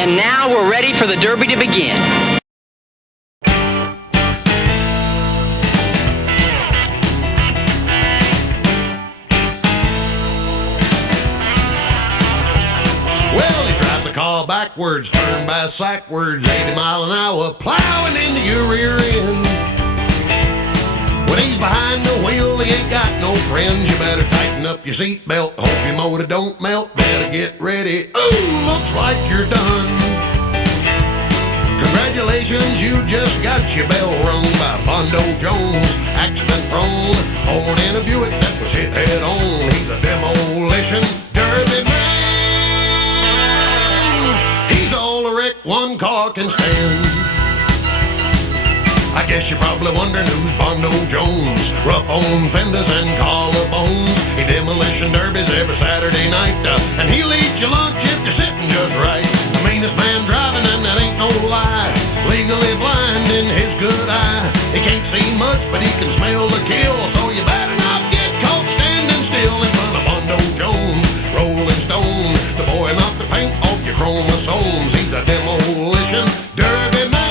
And now we're ready for the Derby to begin. Well, he drives the car backwards, turned by sackwards, 80 mile an hour, plowing into your rear end. When he's behind the wheel, he ain't got no friends. You better tighten up your seatbelt, hope your motor don't melt. Better get ready. Ooh, looks like you're done. Congratulations, you just got your bell rung by Bondo Jones. Accident prone, born in a Buick that was hit head on. He's a demolition derby man. He's all a wreck one car can stand. I guess you're probably wondering who's Bondo Jones. Rough on fenders and collarbones. He demolition derbies every Saturday night. And he'll eat your lunch if you're sitting just right. The meanest man driving, and that ain't no lie. Legally blind in his good eye. He can't see much, but he can smell the kill. So you better not get caught standing still in front of Bondo Jones. Rolling Stone, the boy knocked the paint off your chromosomes. He's a demolition derby man.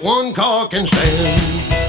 One car can stand.